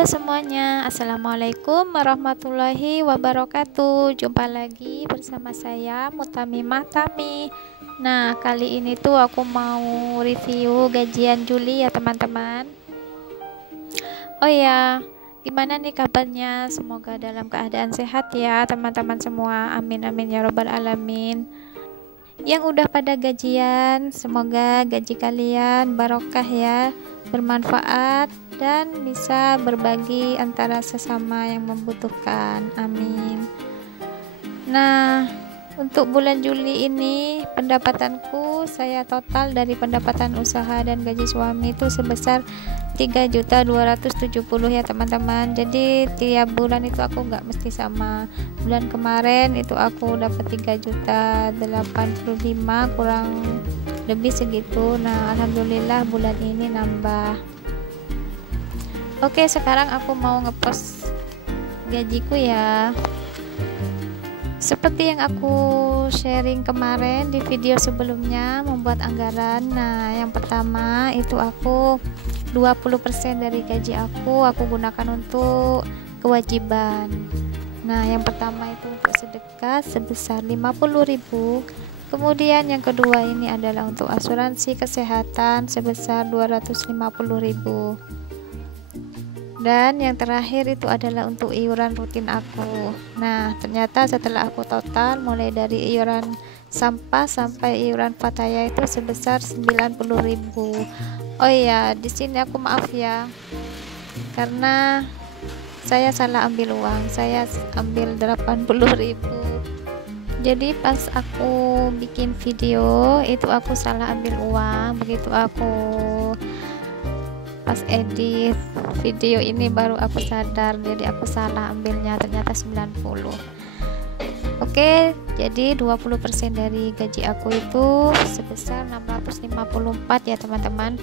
Halo semuanya, Assalamualaikum warahmatullahi wabarakatuh. Jumpa lagi bersama saya Mutamimah Tami. Nah, kali ini tuh aku mau review gajian Juli ya teman-teman. Oh ya, gimana nih kabarnya? Semoga dalam keadaan sehat ya teman-teman semua. Amin amin ya robbal alamin. Yang udah pada gajian, semoga gaji kalian barokah ya, bermanfaat dan bisa berbagi antara sesama yang membutuhkan. Amin. Nah, untuk bulan Juli ini pendapatanku saya total dari pendapatan usaha dan gaji suami itu sebesar 3.270.000 ya teman-teman. Jadi tiap bulan itu aku nggak mesti sama. Bulan kemarin itu aku dapat 3.085.000 kurang lebih segitu. Nah, alhamdulillah bulan ini nambah. Oke, sekarang aku mau ngepost gajiku ya. Seperti yang aku sharing kemarin di video sebelumnya membuat anggaran. Nah, yang pertama itu aku 20% dari gaji aku gunakan untuk kewajiban. Nah, yang pertama itu untuk sedekah sebesar 50.000. Kemudian yang kedua ini adalah untuk asuransi kesehatan sebesar 250.000. Dan yang terakhir itu adalah untuk iuran rutin aku. Nah, ternyata setelah aku total mulai dari iuran sampah sampai iuran fataya itu sebesar 90.000. Oh iya, di sini aku maaf ya. Karena saya salah ambil uang. Saya ambil 80.000. Jadi pas aku bikin video itu aku salah ambil uang. Begitu aku pas edit video ini baru aku sadar, jadi aku salah ambilnya, ternyata 90. Oke, jadi 20% dari gaji aku itu sebesar 654 ya teman-teman.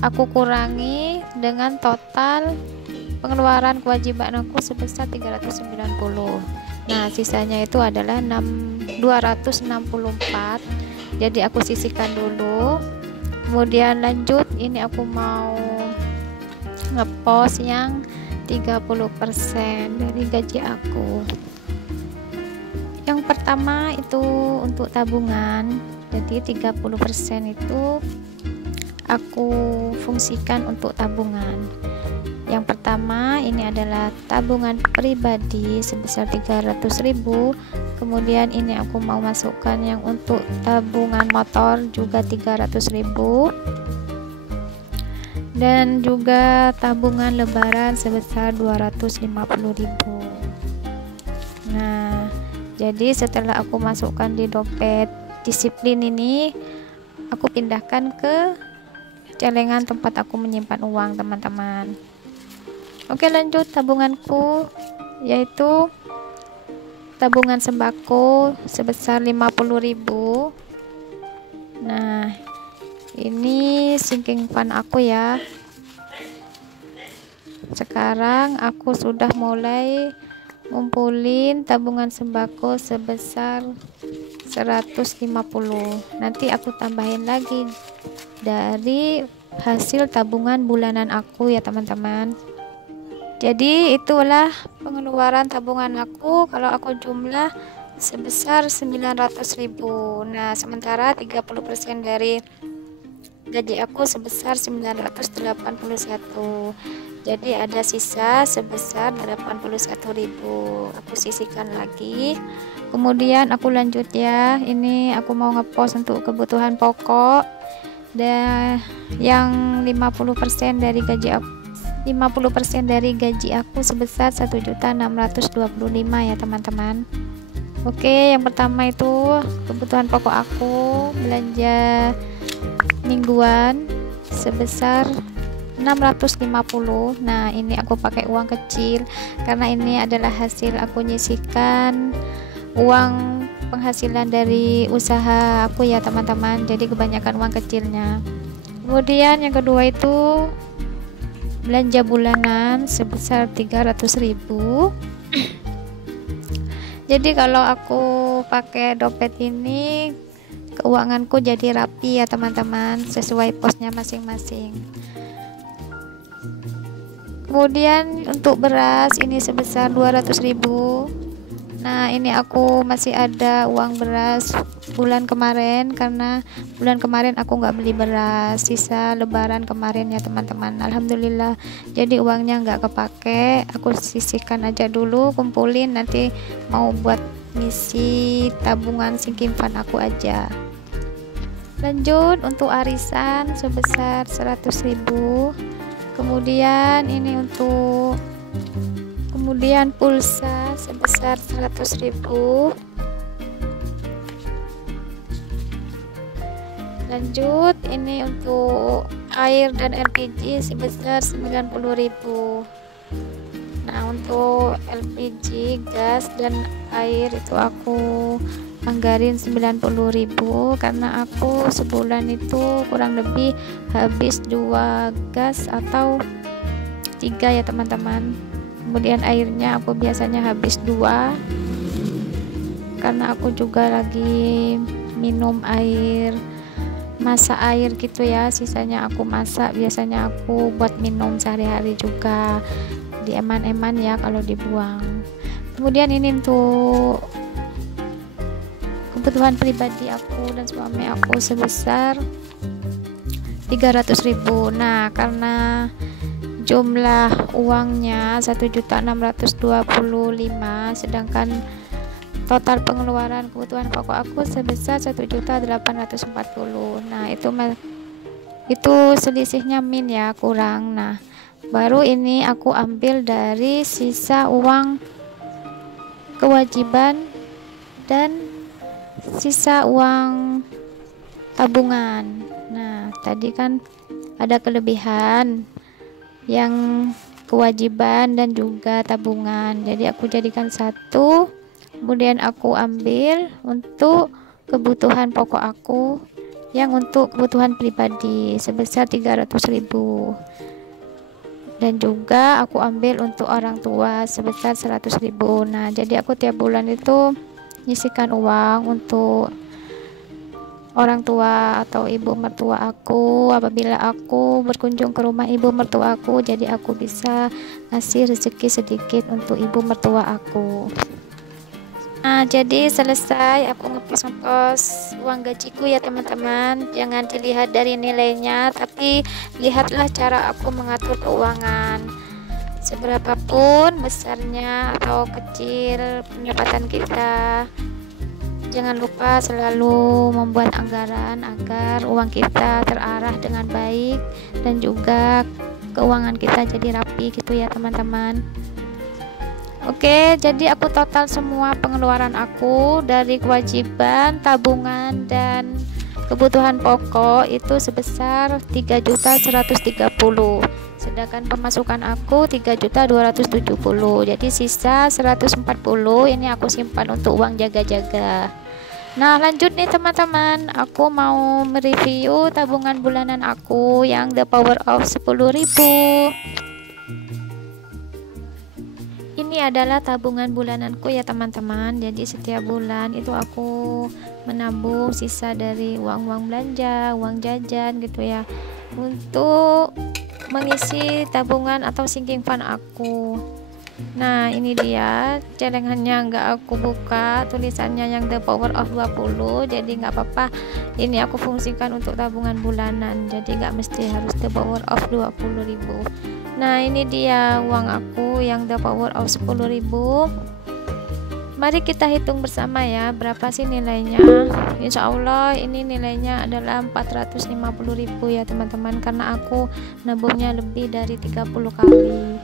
Aku kurangi dengan total pengeluaran kewajiban aku sebesar 390. Nah, sisanya itu adalah 264. Jadi aku sisihkan dulu. Kemudian lanjut, ini aku mau ngepost yang 30% dari gaji aku. Yang pertama itu untuk tabungan. Jadi 30% itu aku fungsikan untuk tabungan. Yang pertama ini adalah tabungan pribadi sebesar 300.000. Kemudian ini aku mau masukkan yang untuk tabungan motor juga 300.000. Dan juga tabungan lebaran sebesar 250.000. Nah, jadi setelah aku masukkan di dompet disiplin ini, aku pindahkan ke celengan tempat aku menyimpan uang teman-teman. Oke, lanjut tabunganku yaitu tabungan sembako sebesar 50.000. Nah, ini sinking fund aku ya. Sekarang aku sudah mulai ngumpulin tabungan sembako sebesar 150. Nanti aku tambahin lagi dari hasil tabungan bulanan aku ya teman-teman. Jadi itulah pengeluaran tabungan aku kalau aku jumlah sebesar 900.000. Nah, sementara 30% dari gaji aku sebesar 981. Jadi ada sisa sebesar 81.000. Aku sisihkan lagi. Kemudian aku lanjut ya. Ini aku mau ngepost untuk kebutuhan pokok. Dan yang 50% dari gaji aku 50% dari gaji aku sebesar 1.625 ya teman-teman. Oke, yang pertama itu kebutuhan pokok aku belanja mingguan sebesar 650. Nah, ini aku pakai uang kecil karena ini adalah hasil aku nyisihkan uang penghasilan dari usaha aku ya teman-teman. Jadi kebanyakan uang kecilnya. Kemudian yang kedua itu belanja bulanan sebesar 300.000. Jadi kalau aku pakai dompet ini keuanganku jadi rapi ya teman-teman, sesuai posnya masing-masing. Kemudian untuk beras ini sebesar 200.000. Nah, ini aku masih ada uang beras bulan kemarin, karena bulan kemarin aku nggak beli beras, sisa lebaran kemarin ya teman-teman. Alhamdulillah, jadi uangnya nggak kepake, aku sisihkan aja dulu, kumpulin, nanti mau buat ngisi tabungan sinking fund aku aja. Lanjut untuk arisan sebesar 100.000. Kemudian ini untuk pulsa sebesar 100.000. Lanjut ini untuk air dan LPG sebesar 90.000. Nah, untuk LPG, gas dan air itu aku anggarin 90.000 karena aku sebulan itu kurang lebih habis 2 gas atau 3 ya teman-teman. Kemudian airnya aku biasanya habis 2 karena aku juga lagi minum air, masak air gitu ya, sisanya aku masak, biasanya aku buat minum sehari-hari juga, di eman-eman ya kalau dibuang. Kemudian ini untuk kebutuhan pribadi aku dan suami aku sebesar 300.000. Nah, karena jumlah uangnya 1.625.000, sedangkan total pengeluaran kebutuhan pokok aku sebesar 1.840.000. Nah, itu selisihnya min ya, kurang. Nah, baru ini aku ambil dari sisa uang kewajiban dan sisa uang tabungan. Nah, tadi kan ada kelebihan yang kewajiban dan juga tabungan, jadi aku jadikan satu, kemudian aku ambil untuk kebutuhan pokok aku yang untuk kebutuhan pribadi sebesar 300.000, dan juga aku ambil untuk orang tua sebesar 100.000. Nah, jadi aku tiap bulan itu nyisikan uang untuk orang tua atau ibu mertua aku apabila aku berkunjung ke rumah ibu mertua aku, jadi aku bisa ngasih rezeki sedikit untuk ibu mertua aku. Nah, jadi selesai aku ngepos uang gajiku ya teman-teman. Jangan dilihat dari nilainya, tapi lihatlah cara aku mengatur keuangan. Seberapapun besarnya atau kecil pendapatan kita, jangan lupa selalu membuat anggaran agar uang kita terarah dengan baik dan juga keuangan kita jadi rapi gitu ya teman-teman. Oke, jadi aku total semua pengeluaran aku dari kewajiban, tabungan dan kebutuhan pokok itu sebesar 3.130.000. Sedangkan pemasukan aku 3.270.000. Jadi sisa 140 ini aku simpan untuk uang jaga-jaga. Nah, lanjut nih teman-teman, aku mau mereview tabungan bulanan aku yang the power of 10.000. Ini adalah tabungan bulananku ya teman-teman. Jadi setiap bulan itu aku menabung sisa dari uang-uang belanja, uang jajan gitu ya, untuk mengisi tabungan atau sinking fund aku. Nah, ini dia celengannya, nggak aku buka, tulisannya yang the power of 20, jadi nggak apa-apa, ini aku fungsikan untuk tabungan bulanan, jadi nggak mesti harus the power of 20.000. Nah, ini dia uang aku yang the power of 10.000. Mari kita hitung bersama ya, berapa sih nilainya. Insya Allah ini nilainya adalah 450.000 ya teman-teman, karena aku nabungnya lebih dari 30 kali.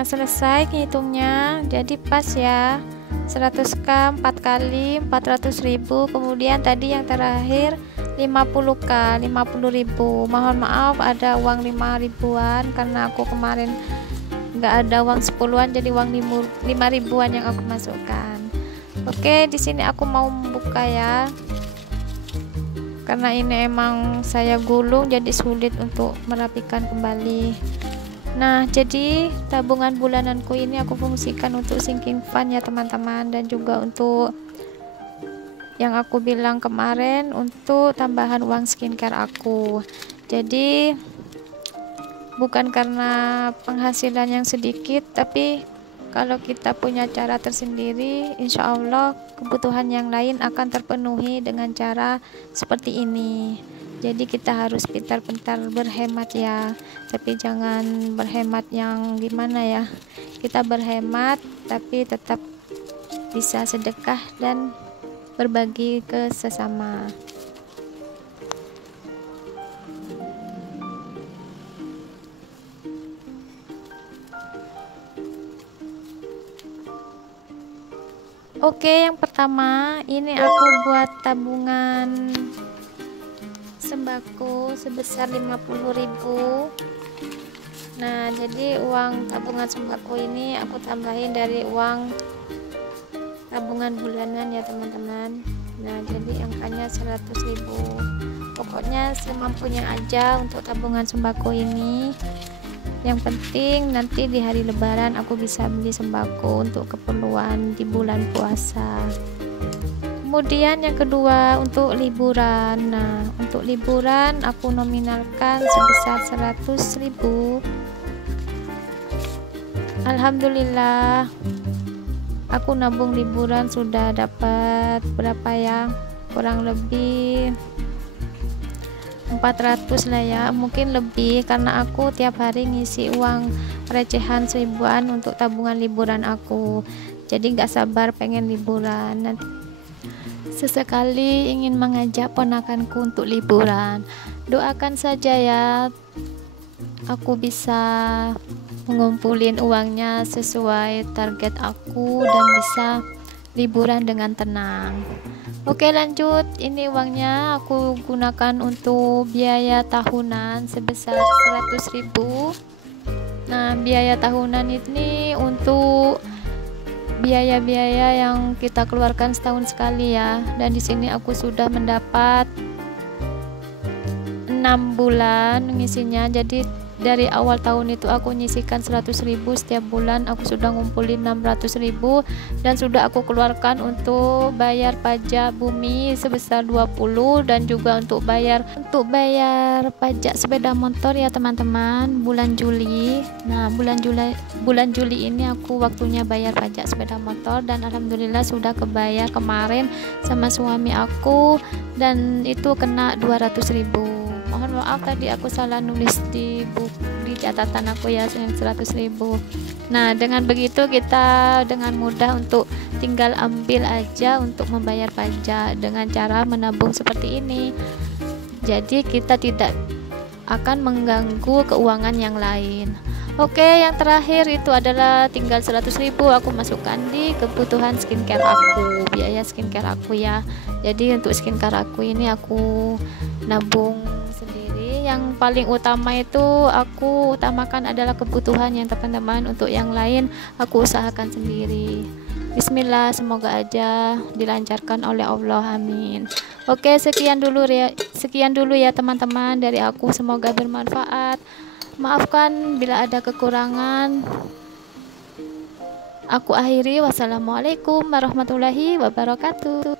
Selesai ngitungnya, jadi pas ya, 100k 4 kali 400.000. Kemudian tadi yang terakhir 50k 50.000. Mohon maaf ada uang 5 ribuan karena aku kemarin nggak ada uang 10-an, jadi uang 5 ribuan yang aku masukkan. Oke, di sini aku mau membuka ya, karena ini emang saya gulung jadi sulit untuk merapikan kembali. Nah, jadi tabungan bulananku ini aku fungsikan untuk sinking fund ya teman-teman, dan juga untuk yang aku bilang kemarin untuk tambahan uang skincare aku. Jadi bukan karena penghasilan yang sedikit, tapi kalau kita punya cara tersendiri, insya Allah kebutuhan yang lain akan terpenuhi dengan cara seperti ini. Jadi kita harus pintar-pintar berhemat ya, tapi jangan berhemat yang gimana ya. Kita berhemat tapi tetap bisa sedekah dan berbagi ke sesama. Oke, yang pertama ini aku buat tabungan sembako sebesar 50.000. Nah, jadi uang tabungan sembako ini aku tambahin dari uang tabungan bulanan ya teman-teman. Nah, jadi angkanya 100.000. Pokoknya semampunya aja untuk tabungan sembako ini. Yang penting nanti di hari lebaran aku bisa beli sembako untuk keperluan di bulan puasa. Kemudian yang kedua untuk liburan. Nah, untuk liburan aku nominalkan sebesar 100.000. Alhamdulillah aku nabung liburan sudah dapat berapa ya, kurang lebih 400 lah ya, mungkin lebih, karena aku tiap hari ngisi uang recehan 1000-an untuk tabungan liburan aku. Jadi nggak sabar pengen liburan. Nanti sesekali ingin mengajak ponakanku untuk liburan. Doakan saja ya aku bisa mengumpulin uangnya sesuai target aku dan bisa liburan dengan tenang. Oke, lanjut. Ini uangnya aku gunakan untuk biaya tahunan sebesar 100.000. Nah, biaya tahunan ini untuk biaya-biaya yang kita keluarkan setahun sekali ya. Dan di sini aku sudah mendapat 6 bulan ngisinya. Jadi dari awal tahun itu aku nyisikan 100.000 setiap bulan, aku sudah ngumpulin 600.000 dan sudah aku keluarkan untuk bayar pajak bumi sebesar 20 dan juga untuk bayar pajak sepeda motor ya teman-teman, bulan Juli. Nah, bulan Juli ini aku waktunya bayar pajak sepeda motor dan alhamdulillah sudah kebayar kemarin sama suami aku dan itu kena 200.000. Mohon maaf tadi aku salah nulis di catatan aku ya, 100.000. Nah, dengan begitu kita dengan mudah untuk tinggal ambil aja untuk membayar pajak dengan cara menabung seperti ini. Jadi kita tidak akan mengganggu keuangan yang lain. Oke, yang terakhir itu adalah tinggal 100.000 aku masukkan di kebutuhan skincare aku, biaya skincare aku ya. Jadi untuk skincare aku ini aku nabung sendiri. Yang paling utama itu aku utamakan adalah kebutuhan yang teman-teman, untuk yang lain aku usahakan sendiri. Bismillah, semoga aja dilancarkan oleh Allah, amin. Oke, sekian dulu ya teman-teman dari aku, semoga bermanfaat. Maafkan bila ada kekurangan. Aku akhiri, wassalamualaikum warahmatullahi wabarakatuh.